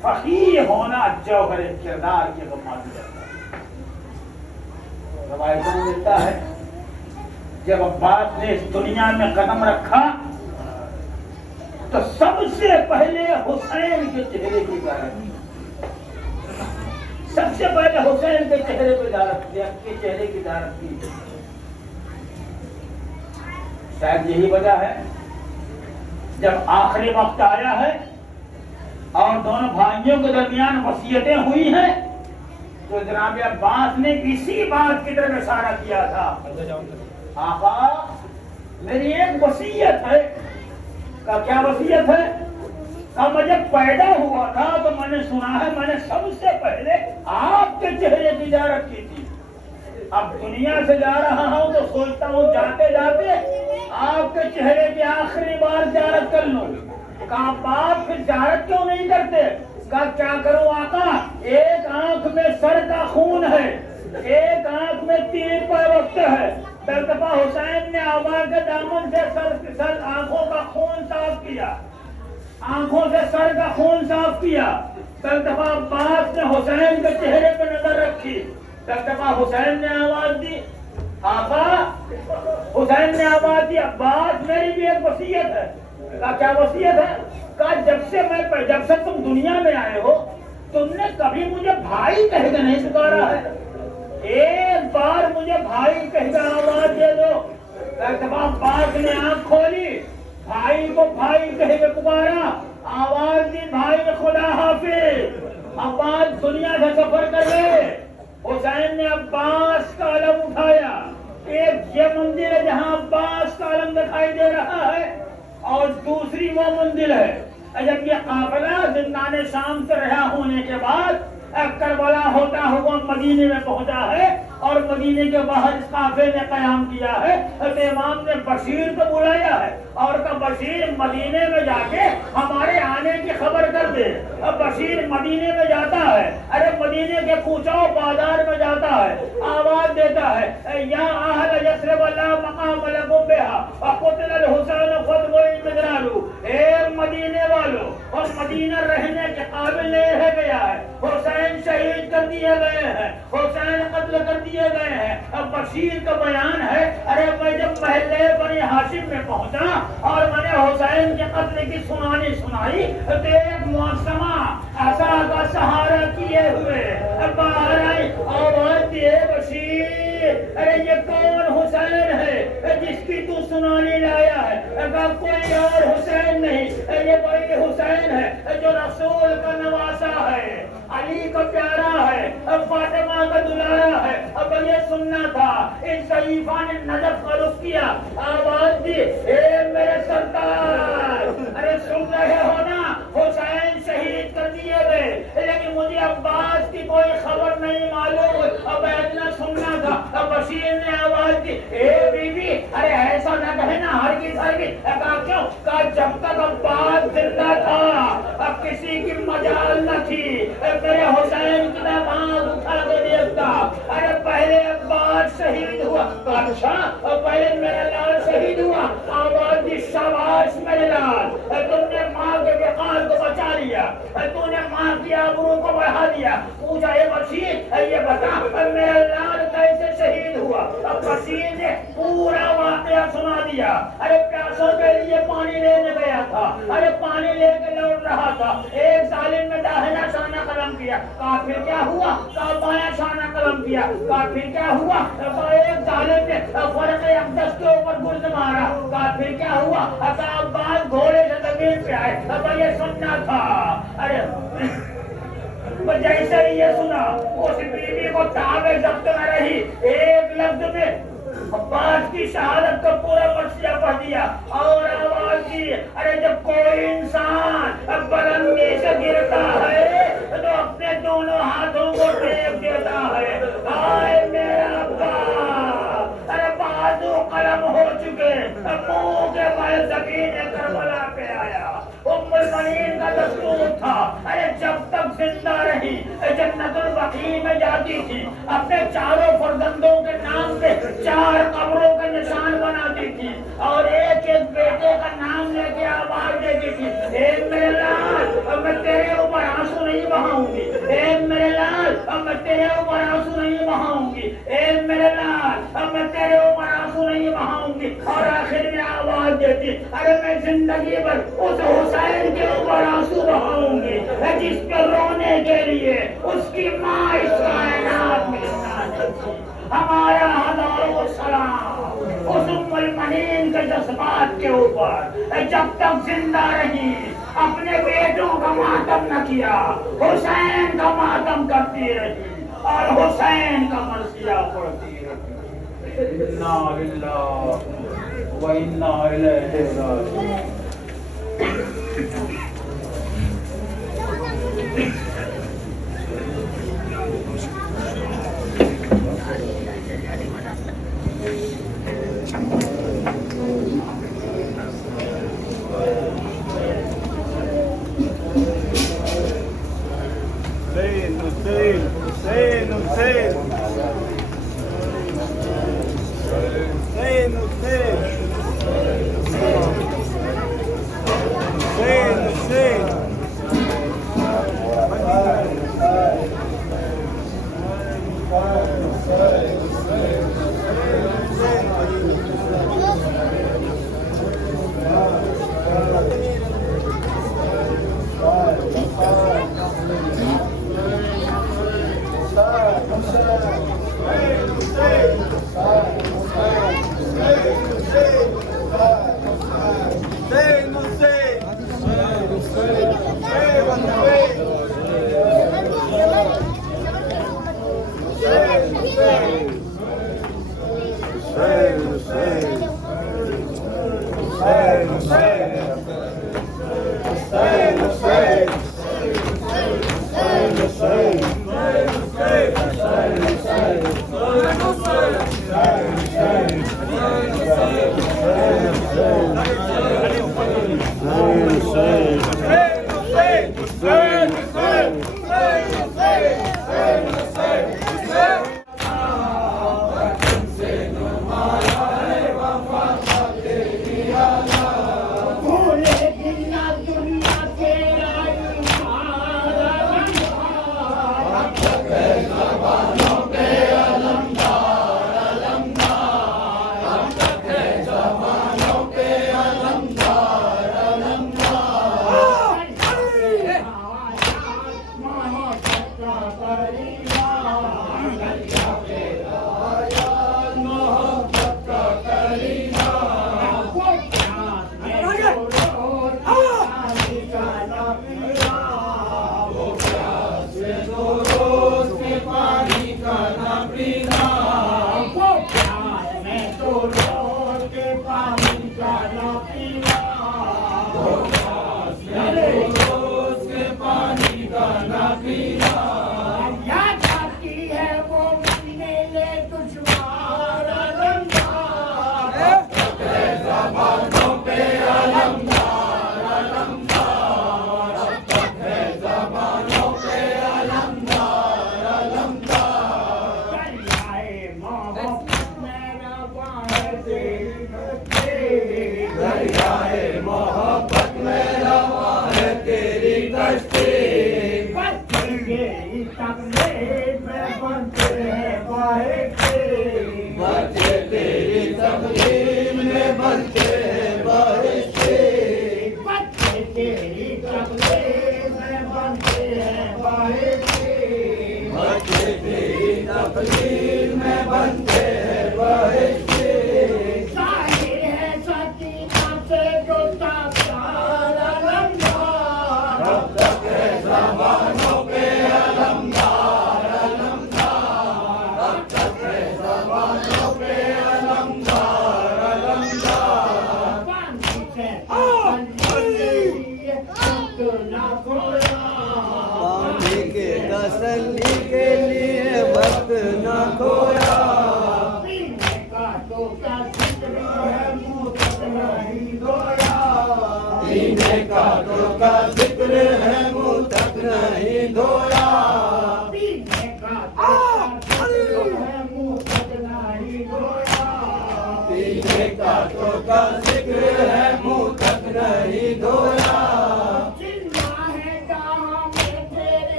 फकीर होना जौहर किरदार की मालूम करता है। रवायतों में मिलता है जब अब्बास ने इस दुनिया में कदम रखा तो सबसे पहले हुसैन के चेहरे की जियारत की। सबसे पहले हुसैन के चेहरे पे चेहरे की जियारत की। शायद यही वजह है जब आखिरी वक्त आया है और दोनों भाइयों के दरमियान वसीयतें हुई हैं तो जनाब अब्बास ने इसी बात की तरफ इशारा किया था, आका मेरी एक वसीयत है। का क्या वसीयत है? का मैं जब पैदा हुआ था तो मैंने सुना है मैंने सबसे पहले आपके चेहरे की जियारत की थी। अब दुनिया से जा रहा हूं तो सोचता हूं जाते जाते आपके चेहरे की आखिरी बार जियारत कर लूं। कहा बाप फिर जियारत क्यों नहीं करते? कहा क्या करूं आका, एक आंख में सर का खून है, एक आंख में तीर पर वक्त है। दफा हुसैन ने आवाज के दामन से सर आंखों का खून साफ किया, आंखों से सर का खून साफ किया। दफा अब्बास ने हुसैन के चेहरे पर नजर रखी। दफा हुसैन ने आवाज दी, आका हुसैन ने आवाज दी, अब्बास मेरी भी एक वसीयत है। का क्या वसीयत है? का जब से तुम दुनिया में आए हो तुमने कभी मुझे भाई कहकर नहीं पुकारा है। एक बार मुझे भाई कहकर आवाज दे दो। अब्बास ने आंख खोली, भाई को भाई कहकर पुकारा, आवाज दी, भाई ने खुदा हाफिज। अब्बास दुनिया से सफर कर गए। हुसैन ने अब्बास का अलम उठाया। एक ये मंदिर है जहां अब्बास का अलम दिखाई दे रहा है और दूसरी वो मंदिर है। जब ये काफिला जिंदाने शाम से रहा होने के बाद करबला होता हुआ मदीने में पहुंचा है और मदीने के बाहर इस काफिले ने कयाम किया है तो इमाम ने बशीर को बुलाया है और का बशीर मदीने में जाके हमारे आने की खबर कर दे। अब बशीर मदीने में जाता है, अरे मदीने के कूचाओ बाजार में जाता है, आवाज देता है या अहल यस्रिब ला मकाम लकुम बिहा व क़ुतिल अल हुसैन फ़दवई मिदरारू। ए मदीने वालों, और मदीना रहने के काबिल नहीं रह गया है, हुसैन शहीद कर दिए गए हैं, हुसैन कत्ल कर दिए गए हैं। अब बशीर का बयान है, अरे मैं जब महल्ले बनी हाशिम में पहुंचा और मैंने हुसैन के कत्ल की सुनानी सुनाई तो एक मुअज़्ज़मा ऐसा का सहारा किए हुए बाहर आई, आवाज दिए, बशीर अरे ये कौन हुसैन है जिसकी तू सुनानी लाया है? कोई और हुसैन नहीं, ये वही हुसैन है जो रसूल का नवासा है, अली का प्यारा है, फातिमा का दुलारा है। अब ये सुनना था। इन शरीफा ने नजफ का रुख किया, आवाज दी, ए मेरे सरदार, अरे सुन रहे हो ना, हुसैन शहीद कर दिए गए, लेकिन मुझे अब्बास की कोई खबर नहीं मालूम। अब इतना सुनना था। अब बशीर ने आवाज दी, ए बीबी, अरे ऐसा न कहे ना, हरगिज़ क्यों? कहा जब तक अब्बास जिंदा था अब किसी की मजाल न थी मेरे हुसैन की आवाज उठा के देखता। अरे पहले अब्बास शहीद हुआ, अच्छा पहले मेरा लाल शहीद हुआ, आवाज दी, शाबाश मेरे लाल, तुमने माँ के विकार को बचा लिया, तूने माँ की आबरू को बढ़ा दिया। पूछा ये बशीर ये बता मेरा लाल कैसे शहीद हुआ? अब बशीर ने पूरा वाकया सुना दिया। अरे प्यासों के लिए पानी लेने गया था, अरे पानी लेके लौट रहा था, एक जालिम ने दाहिना शाना कलम किया, कहा फिर क्या हुआ? कहा बायां शाना कलम किया, कहा फिर क्या हुआ? कहा एक जालिम ने फर्क अक़दस के ऊपर गुर्द मारा, कहा फिर क्या हुआ? कहा अब्बास घोड़े से जमीन पे आए। अब ये सुनना था। अरे जैसे ही ये सुना उस बीवी को ताबे जब्त न रही, एक लफ्ज में अब्बास की शहादत का पूरा पर्चिया पढ़ दिया और आवाज दी, अरे जब कोई इंसान बुलंदी से गिरता है तो अपने दोनों हाथों को टेक देता है। हाय मेरा अब्बास, अरे बाजू कलम हो चुके, मुंह के बल ज़मीन करबला पे आया। उम्मुल बनीन का दस्तूर था, अरे जब तक जिंदा रही जन्नतुल बकी में जाती थी, अपने चारों फर्जंदों के नाम पे 4 कब्रों के निशान बनाती थी और एक एक बेटे का नाम लेके आवाज देती थी, हे मेरे लाल, मैं तेरे ऊपर आंसू नहीं तेरे ऊपर आंसू नहीं बहाऊंगी। ए मेरे लाल, अब मैं तेरे ऊपर आंसू नहीं बहाऊंगी। और आखिर में आवाज देती, अरे मैं जिंदगी भर उस हुसैन के ऊपर आंसू बहाऊंगी जिस पे रोने के लिए उसकी माँ इस कायनात में हमारा हजारों सलाम उस उम्मुल मनीन के जज्बात के ऊपर। जब तक जिंदा रही अपने बेटों का मातम न किया, हुसैन का मातम करती रही और हुसैन का मर्सिया पढ़ती रही। इन्ना लिल्लाह व इन्ना इलैहि राजिऊन।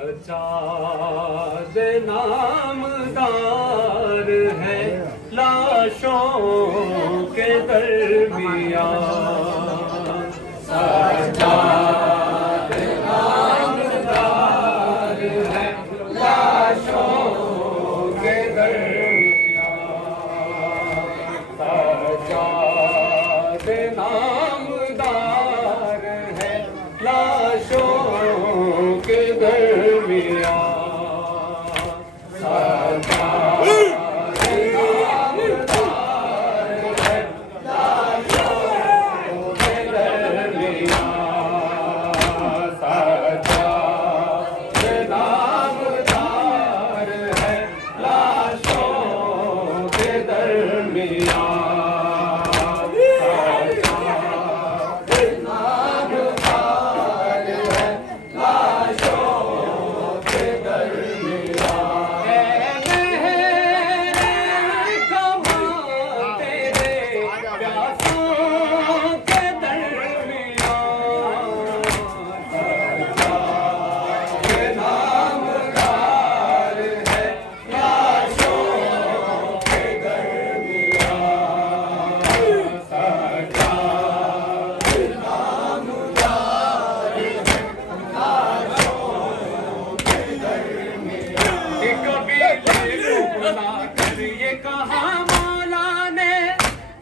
सजाद नामदार है लाशों के दरमियान, सजाद नामदार है लाशों के दरमियान, सजाद नामदार है लाशों के दरमियान,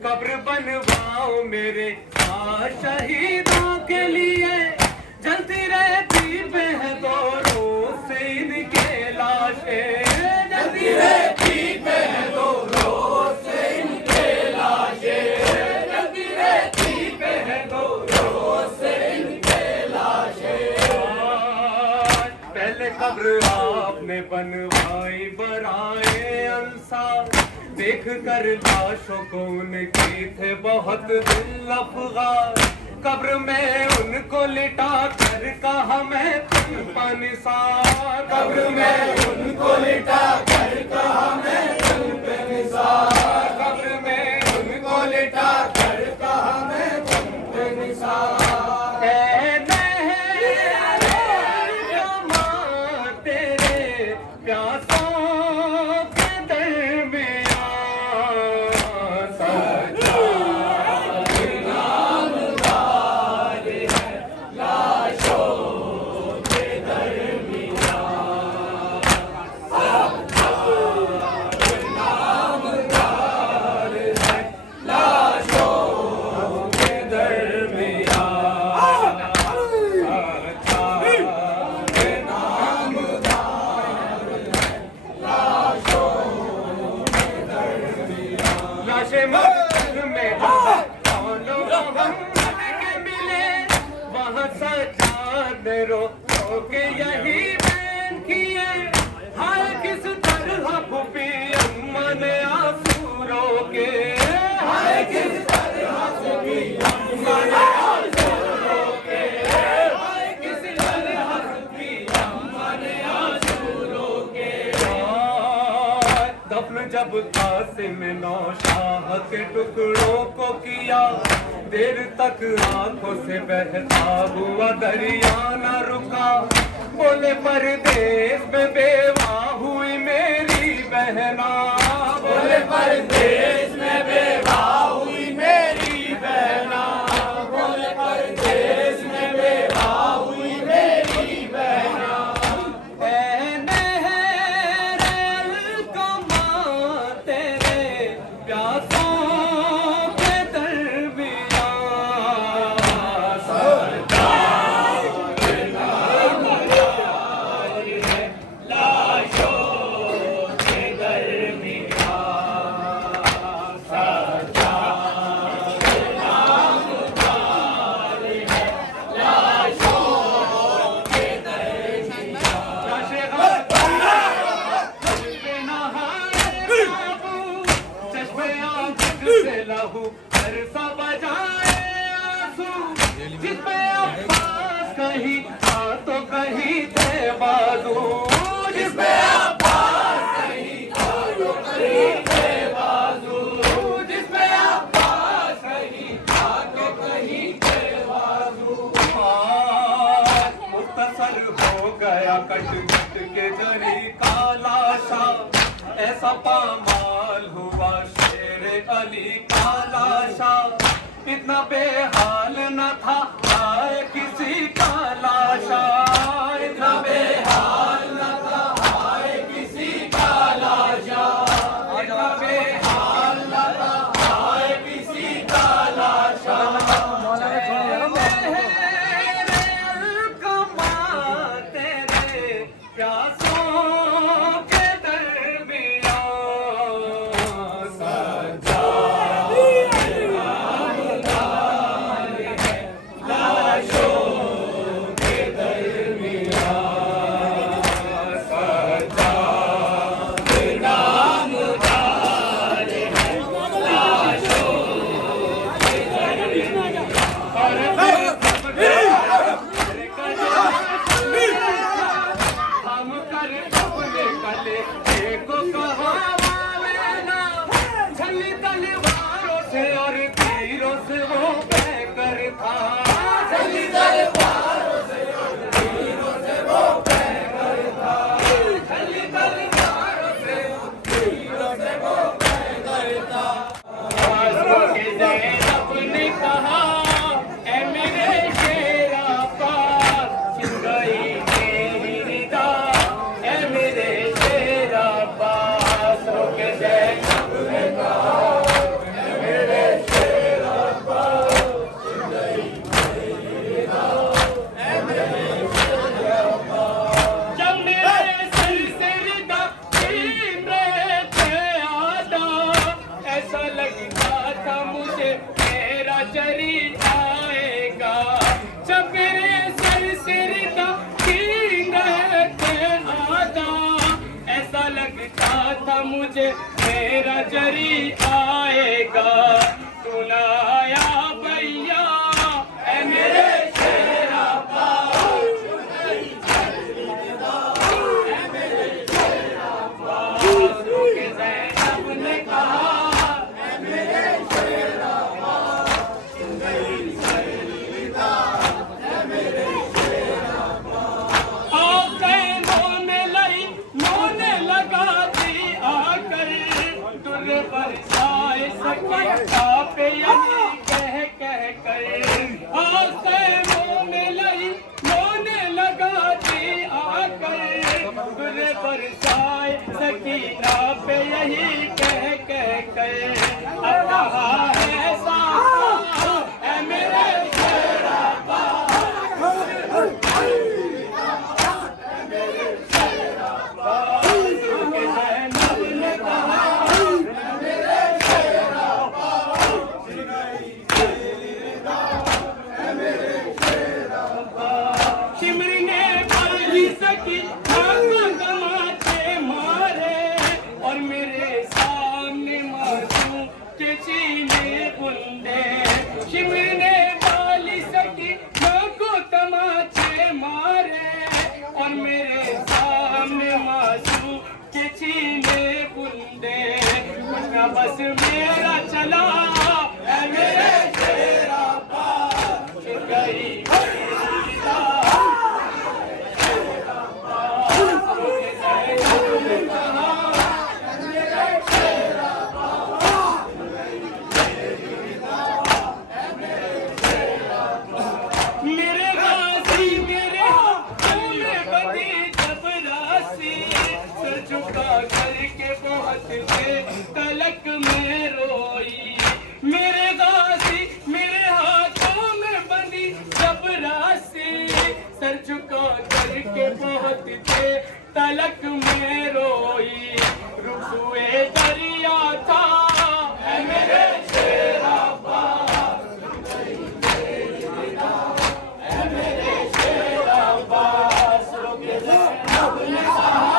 कब्र बनवाओ मेरे शहीदों के लिए, जलती रहती बेहदोरों से इनके लाशें, जलती रहती बेहदोरों से इनके लाशें, जलती रहती बेहदोरों से इनके लाशें। पहले कब्र आपने बनवाई बराए अंसार, देख कर लाशों को उनकी थे बहुत दिल अफगार, कब्र में उनको लिटा कर कहा मैं तुम पर निसार, कब्र में उनको लिटा कर कहा मैं तुम पे निसार, कब्र में उनको लिटा कर कहा मैं तुम पे निसार। तेरे प्यासों रो के यही बैन किए, हाय किस तरह फूफी अम्मा ने आंसू रोके, हाय किस तरह फूफी अम्मा ने आंसू रोके, हाय किस तरह फूफी अम्मा ने आंसू रोके। दफन जब कासिम नौशाह के टुकड़ों को किया, देर तक आंखों से बहता हुआ दरिया न रुका, बोले परदेस में बेवा हुई मेरी बहना, बोले परदेस में बेवा हुई मेरी बहना, बोले परदेस में बेवा हुई मेरी बहना। तेरे प्यासों लहू सा बजाए आंसू, जिसमें अब्बास कहीं तो कहीं थे बाजू, जिसमें अब्बास कहीं तो कहीं थे बाजू, जिसमें अब्बास कहीं तो कहीं थे बाजू। मुख्तसर हो गया कट सा पामाल हुआ शेर अली का लाशा, इतना बेहाल न था आए किसी का लाशा, इतना बेहाल न था आए किसी का लाशा, इतना बेहाल न था आए किसी का लाशा। प्यासों के दरमियां सजा लाशों के दरमियां सजा नामदार है लाशों के दरमियां। हम कर अपने कले को कहावे ना, छली तलवारों से और तीरों से वो कहकर था, छली तलवारों से और तीरों से वो कहकर था, छली तलवारों से और तीरों से वो कहकर था। आंसू के ज़ैनब ने कहा ऐ मेरे शेरा पास छिन गई तेरी रिदा, ऐ मेरे शेरा पास रोके ज़ैनब ने कहा ऐ मेरे शेरा पास छिन गई तेरी रिदा, ऐ मेरे शेरा पास। जब मेरे सिर से रिदा छीन रहे थे आदा, ऐसा लगता था मुझे मेरा जरी आएगा, जब मेरे सर से रिदा छीन रहे थे आदा, ऐसा लगता था मुझे मेरा जरी आएगा, तू ना आया भैया ऐ मेरे शेरा पास, ऐ मेरे शेरा पास रोके ज़ैनब ने कहा ऐ मेरे शेरा पास छिन गई तेरी रिदा, ऐ मेरे शेरा पास। आंखें रोने लगा दी आकर, दुर बरसाए सकिया पे यही कह कर, आंखें रोने लगा दी आकर, दुर बरसाए सकीना पे यही कह कर, अब कहा है साफ़ ऐ मेरे शेरा पास, ऐ मेरे शेरा पास रोके ज़ैनब ने कहा ऐ मेरे शेरा पास छिन गई तेरी रिदा, ऐ मेरे शेरा पास। शिमरी ने बाली सकी आंखों तमाचे मारे, और मेरे सामने मासूम के सीने बुंदे, शिमरी ने बाली सकी आंखों तमाचे मारे, और मेरे सामने मासूम के सीने बुंदे, कुछ ना बस मेरा चला ऐ मेरे शेरा पास छिन गई तेरी रिदा, शेरा पास रोके ज़ैनब ने कहा ऐ मेरे शेरा पास छिन गई तेरी रिदा, ऐ मेरे शेरा पास। मेरे गाज़ी मेरे हाथों में बंधी चपरासी, सर झुका करके बहुत देर तलक में रोई, मेरे गाज़ी मेरे हाथों में बंधी चपरासी, सर झुका करके बहुत देर तलक में रोई, रुसुए दरिया था ऐ मेरे शेरा पास, तेरी रिदा, ऐ मेरे शेरा पास रोके ज़ैनब ने कहा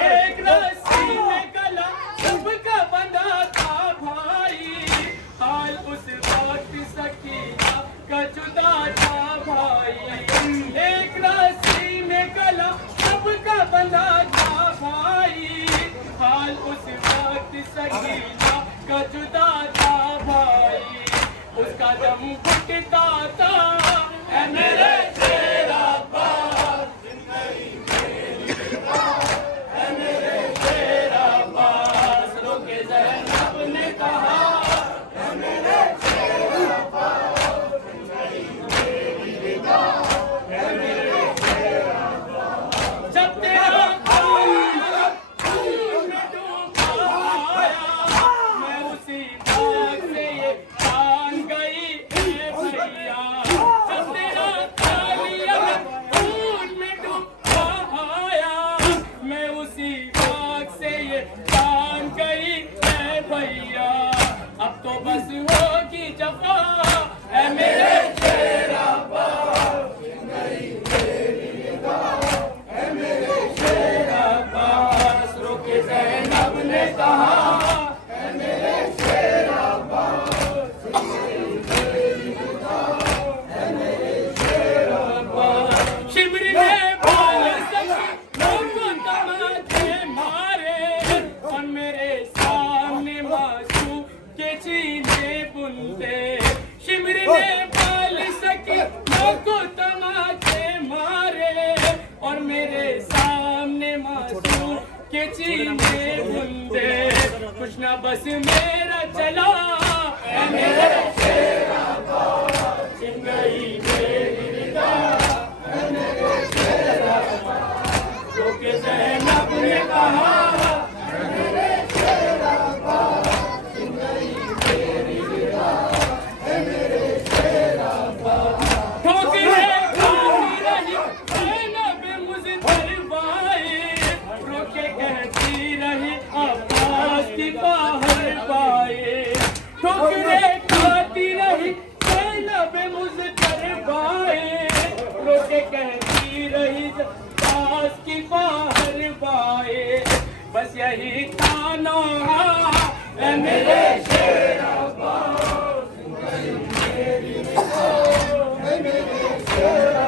एक रस्सी में गला सबका बंधा था भाई, हाल उस बात के चीने धुंधे कुछ ना बस मेरा चला ऐ मेरे शेरा बाबा चिंगाई मेरी रिदा ऐ मेरे शेरा बाबा जो के ज़ैनब ने कहा ऐ मेरे शेरा बाबा चिंगाई मेरी रिदा ऐ मेरे शेरा बाबा ठोकरे खाती रही ज़ैनब मुझे दरबाए रोके कहती रही अब्बास की बाहर पाए ठोकरे खाती रही ज़ैनब मुझे दरबाए रोके कहती रही अब्बास की बाहर पाए बस यही ताना ऐ मेरे शेर अब्बास मेरी ऐ मेरे शेर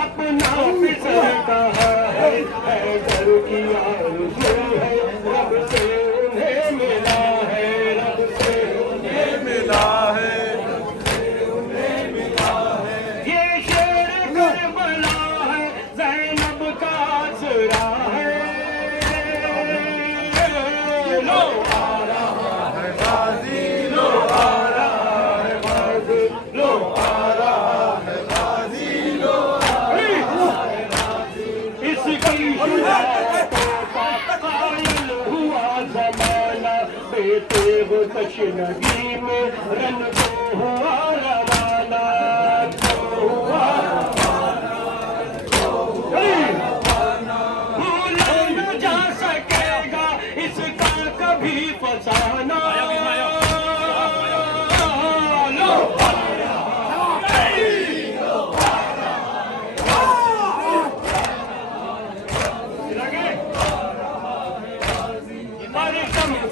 अपना पिछड़ता है घर की आरज़ू है रब से उन्हें मिला है रब से उन्हें मिला है ये शेर करबला है ज़ैनब का आसरा है लो आ रहा है गाज़ी लो आ रहा है गाज़ी लो आ रहा है गाज़ी लो कायल हुआ जमाना बेटे वो तशनगी में रन को हुआ रवाना भूला न जा सकेगा इसका कभी फसाना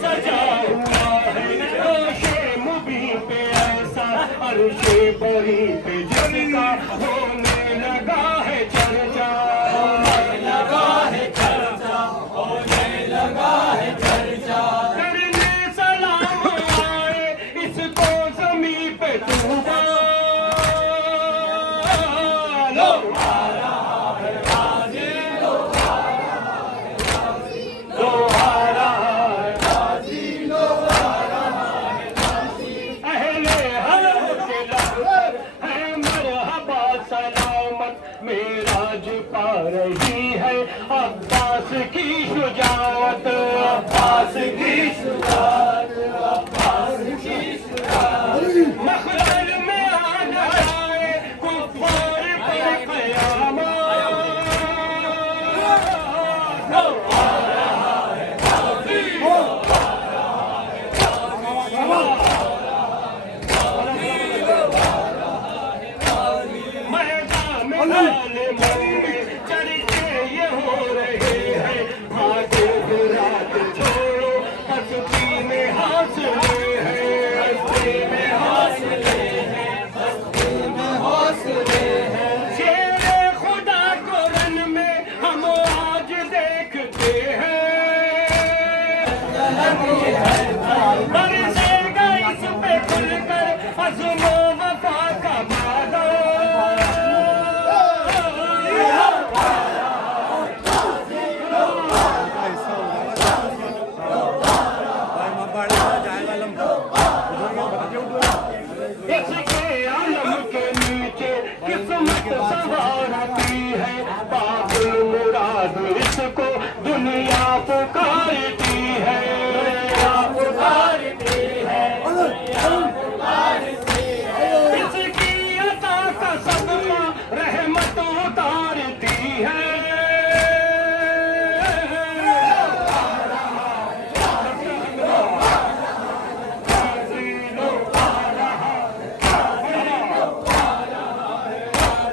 सजा हुआ है रोशे मुबी पे ऐसा अर्शे बरी पे जिसका होने लगा है चर्चा होने लगा है चर्चा होने लगा है चर्चा करने सलाम आए इसको ज़मी पे तूबा लो आ रहा है गाज़ी लो आ रहा है गाज़ी लो आ रहा है गाज़ी लो आ रहा है गाज़ी अहले हर के लब बाद इसको दुनिया पुकारती है।